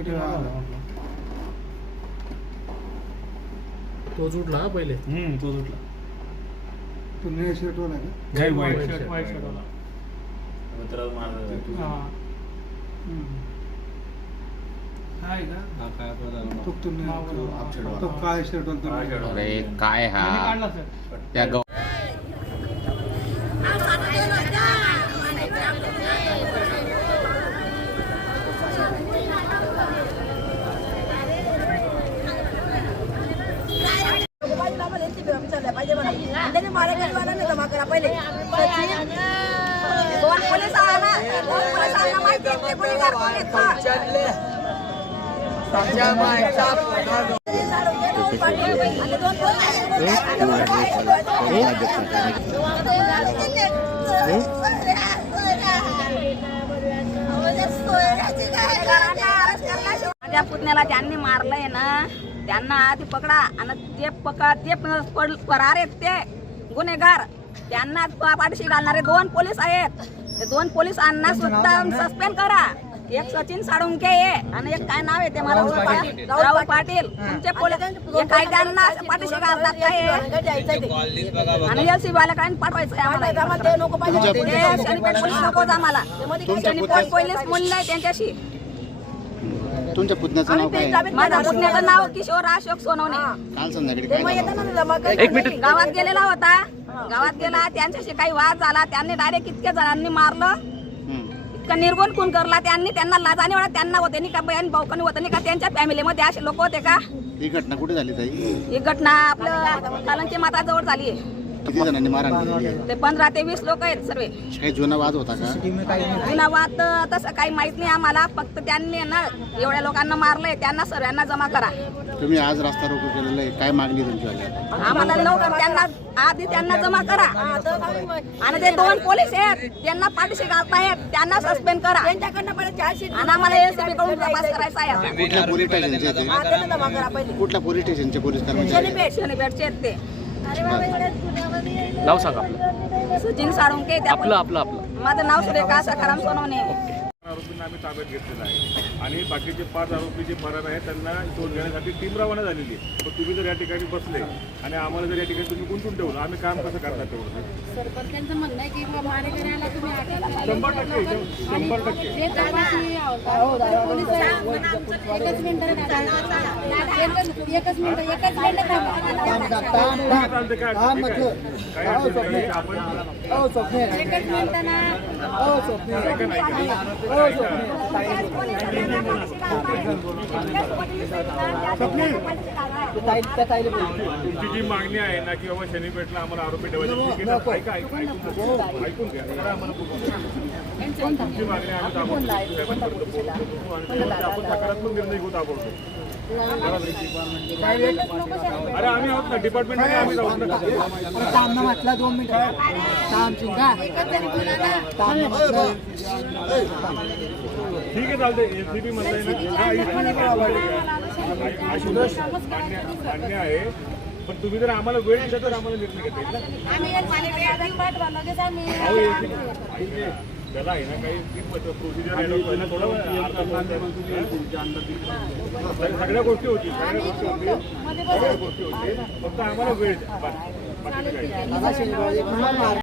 आला? उठला हा पहिले? हम्म तो सुटला तो निळ्या शर्टवाला आहे का White वाईट. shirt. वाईट मित्राला मारलं हा. हम्म. का? हा काय तो तो निळ्या-. तो काळ्या शर्टवाला तो. अरे काय हा? त्याने काढला सर त्या गव त्यांनी मारेकरीवाल्यांना जमा करा पहिले. दोन पोलीस आला दोन पोलीस आला माहिती आहे, ते गुन्हेगार कोण आहेत. का? आणि दोन माझ्या पुतण्याला ज्यांनी मारलंय ना त्यांना आधी पकडा. आणि ते पकड ते पड- फरार आहेत ते. गुन्हेगार. त्यांना पाठीशी घालणारे दोन पोलीस आहेत. ते दोन पोलिसांना सुद्धा सस्पेंड करा. एक सचिन साळुंके आहे आणि एक काय नाव आहे ते मला. राहुल पाटील. तुमचे पोलीस हे काय त्यांना असं पाठीशी घालतात काय आणि एल सी वाला काय पाठवायचं आहे आम्हाला. ते शनीपेठ पोलीस नकोच आम्हाला. शनीपेठ पोलीस बोलले आहे त्यांच्याशी. तुमच्या पुतण्याचं नाव काय? आहे? माझ्या पुतण्याचं नाव किशोर अशोक सोनवणे. काल संध्याकाळी काय झालं? एक मिनिट. गावात गेलेला होता. गावात गेला त्यांच्याशी काही वाद झाला त्यांनी डायरेक्ट इतक्या जणांनी मारलं. इतकं निर्गुण खून करला त्यांनी त्यांना लाजाने वाटत त्यांना होते नाही का बहीण भाऊकणी होते नाही का त्यांच्या फॅमिलीमध्ये असे लोक होते का? ही घटना कुठे झाली ताई? ही घटना आपलं कालंकी माता जवळ झाली किती जणांनी मारहाण केली? ते पंधरा ते वीस लोक आहेत सर्व. काही जुना वाद होता का? जुना वाद तसं काही माहीत नाही आम्हाला फक्त त्यांनी ना एवढ्या लोकांना मारलंय त्यांना सर्वांना जमा करा. तुम्ही आज रस्ता रोको केलेला आहे. काय मागणी तुमची आली आम्हाला लवकर त्यांना आधी त्यांना जमा करा. आणि ते दोन पोलीस आहेत. त्यांना पाठीशी घालतायत. त्यांना सस्पेंड करा. आणि आम्हाला एसीबी कडून तपास करायचा आहे. कुठल्या पोलीस स्टेशनचे ते? कुठल्या पोलीस स्टेशनचे पोलीस कर्मचारी शनीपेठ शनीपेठचे आहेत ते. नाव सांगा आपलं. सचिन साळुंके त्या आपलं आपलं आपलं. माझं नाव सुरेखा सखाराम सोनवणे. आरोपींना आम्ही ताब्यात घेतलेला आहे. आणि बाकीचे पाच आरोपी जे फरार आहेत त्यांना शोध घेण्यासाठी टीम रवाना झालेली आहे. पण तुम्ही जर या ठिकाणी बसले आणि आम्हाला जर या ठिकाणी तुम्ही गुंतून ठेवलं आम्ही काम कसं करणार तेवढं. शंभर टक्के शंभर टक्के. जे एकच मिनिट एकच मिनिट एकच मिनिट थांबा. मिनिट तुमची जी मागणी आहे ना की बाबा शनीपेठला आम्हाला आरोपी ठेवायचे? ऐका ऐकून घ्या. आम्हाला बोलू. तुमची मागणी आम्ही आपण सकारात्मक निर्णय घेऊ ताबडतोब. अरे आम्ही आहोत ना डिपार्टमेंट आम्ही राहू ना ठीक आहे चालते एसीबी म्हणताय ना. मान्य आहे पण तुम्ही जर आम्हाला वेळ दिला तर आम्हाला निर्णय घेता येईल ना त्याला आहे ना काही प्रोसिजर आहे ना, पहिला सगळ्या गोष्टी होतील सगळ्या गोष्टी होतील सगळ्या गोष्टी होतील फक्त आम्हाला वेळ द्या